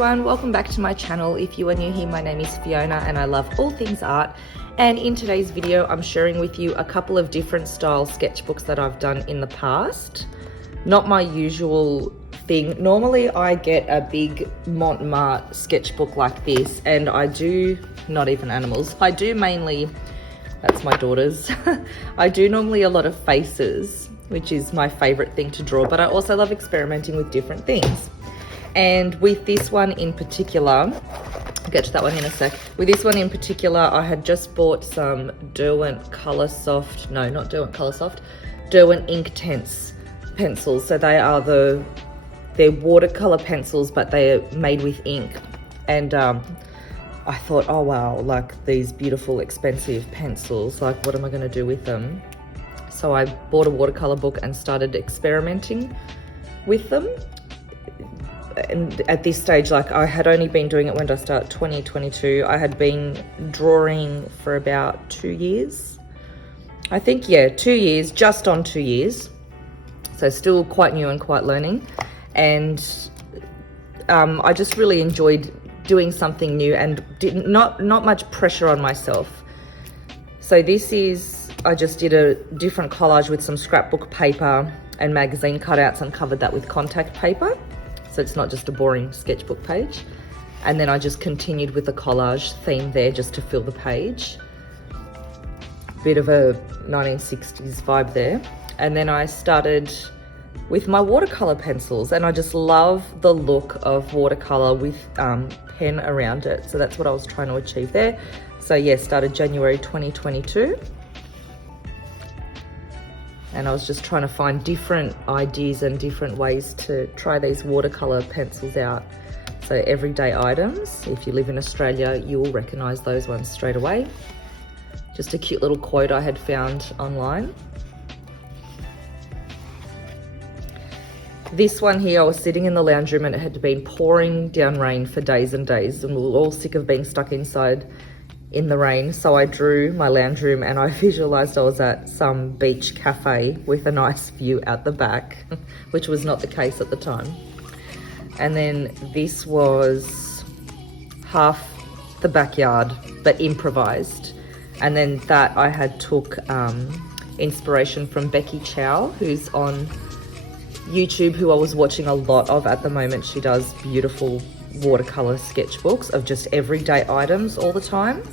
everyone, welcome back to my channel. If you are new here, my name is Fiona and I love all things art. And in today's video, I'm sharing with you a couple of different style sketchbooks that I've done in the past. Not my usual thing. Normally I get a big Montmartre sketchbook like this, and I do, not even animals, I do mainly, that's my daughter's, I do normally a lot of faces, which is my favorite thing to draw, but I also love experimenting with different things. And with this one in particular, I'll get to that one in a sec. With this one in particular, I had just bought some Derwent Coloursoft, no, not Derwent Coloursoft, Derwent Inktense pencils. So they are they're watercolor pencils, but they're made with ink. And I thought, oh wow, like these beautiful, expensive pencils, like what am I gonna do with them? So I bought a watercolor book and started experimenting with them. And at this stage, like I had only been doing it, when did I start? 2022. I had been drawing for about 2 years. I think, yeah, 2 years, just on 2 years. So still quite new and quite learning. And I just really enjoyed doing something new and not much pressure on myself. So this is, I just did a different collage with some scrapbook paper and magazine cutouts and covered that with contact paper. So it's not just a boring sketchbook page. And then I just continued with the collage theme there just to fill the page. Bit of a 1960s vibe there. And then I started with my watercolor pencils, and I just love the look of watercolor with pen around it. So that's what I was trying to achieve there. So yeah, started January 2022. And I was just trying to find different ideas and different ways to try these watercolor pencils out. So everyday items, if you live in Australia, you will recognize those ones straight away. Just a cute little quote I had found online. This one here, I was sitting in the lounge room and it had been pouring down rain for days and days, and we were all sick of being stuck inside in the rain. So I drew my lounge room and I visualized I was at some beach cafe with a nice view out the back, which was not the case at the time. And then this was half the backyard, but improvised. And then that I had took inspiration from Becky Chow, who's on YouTube, who I was watching a lot of at the moment. She does beautiful watercolor sketchbooks of just everyday items all the time.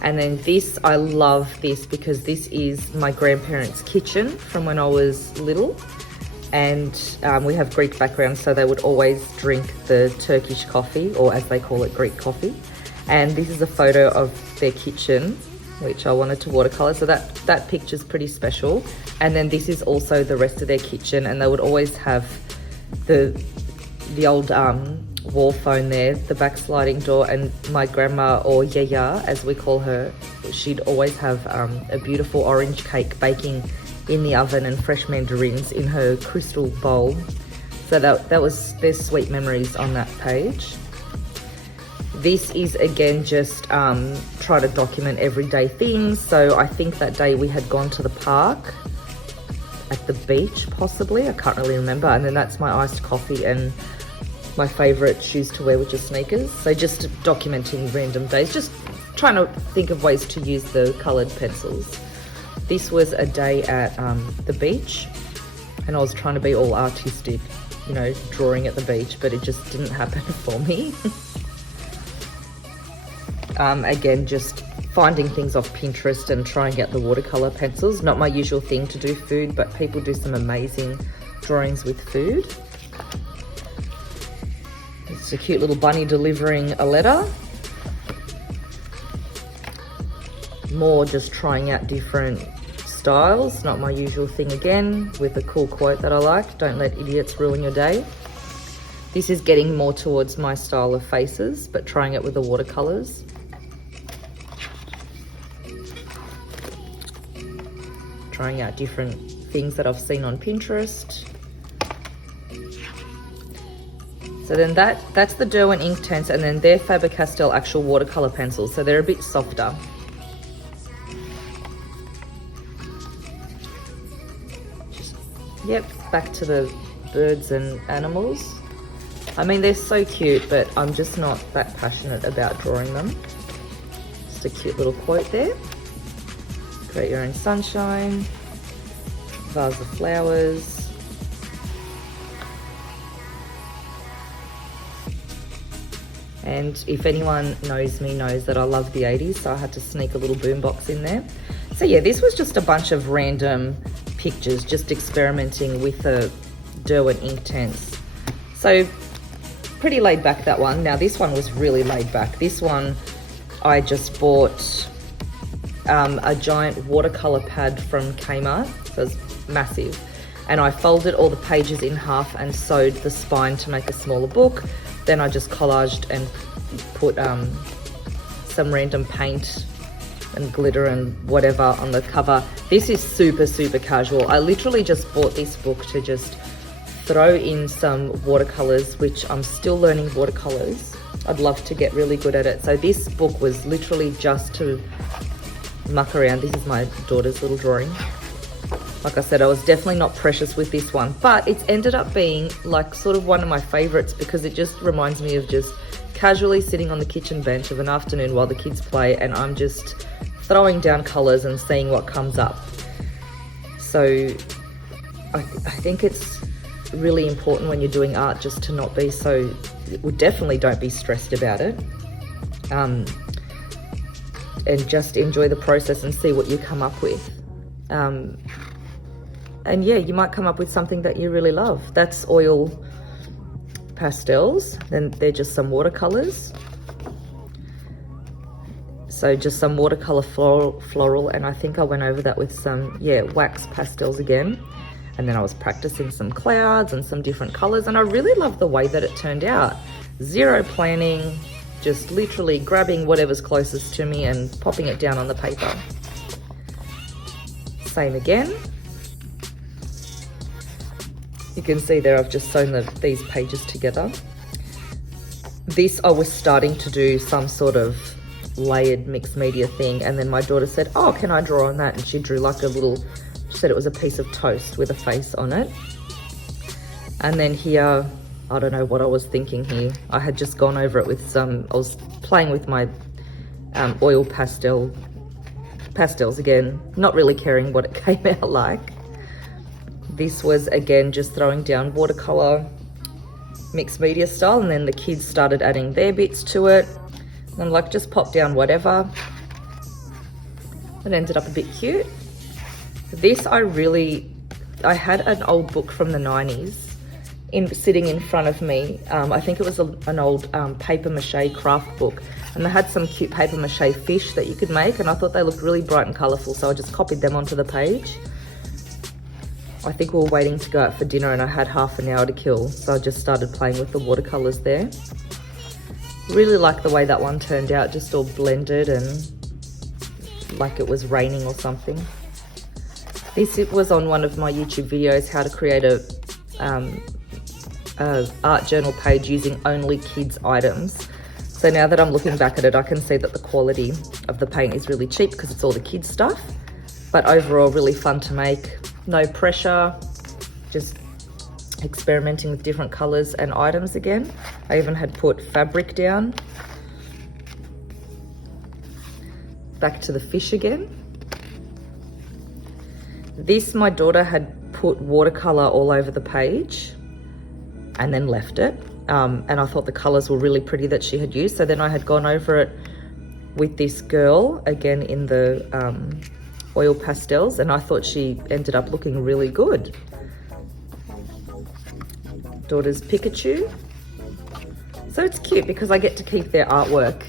And then this, I love this because this is my grandparents' kitchen from when I was little. And we have Greek background, so they would always drink the Turkish coffee, or as they call it, Greek coffee. And this is a photo of their kitchen, which I wanted to watercolor. So that picture's pretty special. And then this is also the rest of their kitchen, and they would always have the old wall phone there, the backsliding door, and my grandma, or Yaya as we call her, she'd always have a beautiful orange cake baking in the oven and fresh mandarins in her crystal bowl. So there's sweet memories on that page. This is again just try to document everyday things. So I think that day we had gone to the park, at the beach possibly, I can't really remember. And then that's my iced coffee and my favorite shoes to wear, which are sneakers. So just documenting random days, just trying to think of ways to use the colored pencils. This was a day at the beach, and I was trying to be all artistic, you know, drawing at the beach, but it just didn't happen for me. Again, just finding things off Pinterest and trying out the watercolor pencils. Not my usual thing to do food, but people do some amazing drawings with food. It's a cute little bunny delivering a letter. More just trying out different styles, not my usual thing again, with a cool quote that I like, don't let idiots ruin your day. This is getting more towards my style of faces, but trying it with the watercolors. Trying out different things that I've seen on Pinterest. So then that's the Derwent Inktense, and then they're Faber-Castell actual watercolor pencils, so they're a bit softer. Yep, back to the birds and animals. I mean, they're so cute, but I'm just not that passionate about drawing them. Just a cute little quote there. Create your own sunshine. Vase of flowers. And if anyone knows me knows that I love the 80s, so I had to sneak a little boombox in there. So yeah, this was just a bunch of random pictures, just experimenting with the Derwent Inktense. So pretty laid back, that one. Now this one was really laid back. This one, I just bought a giant watercolor pad from Kmart, so it's massive. And I folded all the pages in half and sewed the spine to make a smaller book. Then I just collaged and put some random paint and glitter and whatever on the cover. This is super, super casual. I literally just bought this book to just throw in some watercolors, which I'm still learning watercolors. I'd love to get really good at it. So this book was literally just to muck around. This is my daughter's little drawing. Like I said, I was definitely not precious with this one, but it's ended up being like sort of one of my favorites because it just reminds me of just casually sitting on the kitchen bench of an afternoon while the kids play, and I'm just throwing down colors and seeing what comes up. So I think it's really important when you're doing art just to not be so, well, definitely don't be stressed about it. And just enjoy the process and see what you come up with. And yeah, you might come up with something that you really love. That's oil pastels, then they're just some watercolors. So just some watercolor floral, and I think I went over that with some, yeah, wax pastels again. And then I was practicing some clouds and some different colors, and I really love the way that it turned out. Zero planning, just literally grabbing whatever's closest to me and popping it down on the paper. Same again. You can see there I've just sewn these pages together. This I was starting to do some sort of layered mixed media thing, and then my daughter said, oh, can I draw on that? And she drew like a little, she said it was a piece of toast with a face on it. And then here, I don't know what I was thinking here. I had just gone over it with some, I was playing with my oil pastels again, not really caring what it came out like. This was again just throwing down watercolor mixed media style, and then the kids started adding their bits to it. And I'm like, just pop down whatever. It ended up a bit cute. This I had an old book from the 90s sitting in front of me. I think it was an old paper mache craft book, and they had some cute paper mache fish that you could make, and I thought they looked really bright and colorful, so I just copied them onto the page. I think we were waiting to go out for dinner and I had half an hour to kill, so I just started playing with the watercolors there. Really like the way that one turned out, just all blended and like it was raining or something. This was on one of my YouTube videos, how to create a art journal page using only kids items. So now that I'm looking back at it, I can see that the quality of the paint is really cheap because it's all the kids stuff, but overall really fun to make. No pressure, just experimenting with different colors and items again. I even had put fabric down. Back to the fish again. This, my daughter had put watercolor all over the page and then left it. And I thought the colors were really pretty that she had used. So then I had gone over it with this girl, again in the oil pastels, and I thought she ended up looking really good. Daughter's Pikachu. So it's cute because I get to keep their artwork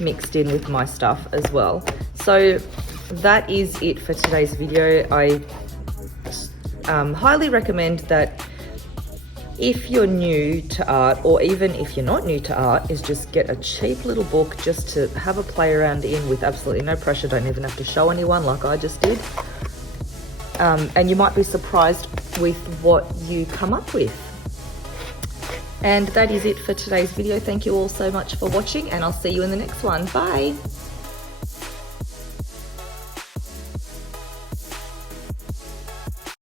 mixed in with my stuff as well. So that is it for today's video. I highly recommend that if you're new to art, or even if you're not new to art, is just get a cheap little book just to have a play around in with absolutely no pressure. Don't even have to show anyone like I just did. And you might be surprised with what you come up with. And that is it for today's video. Thank you all so much for watching, and I'll see you in the next one. Bye.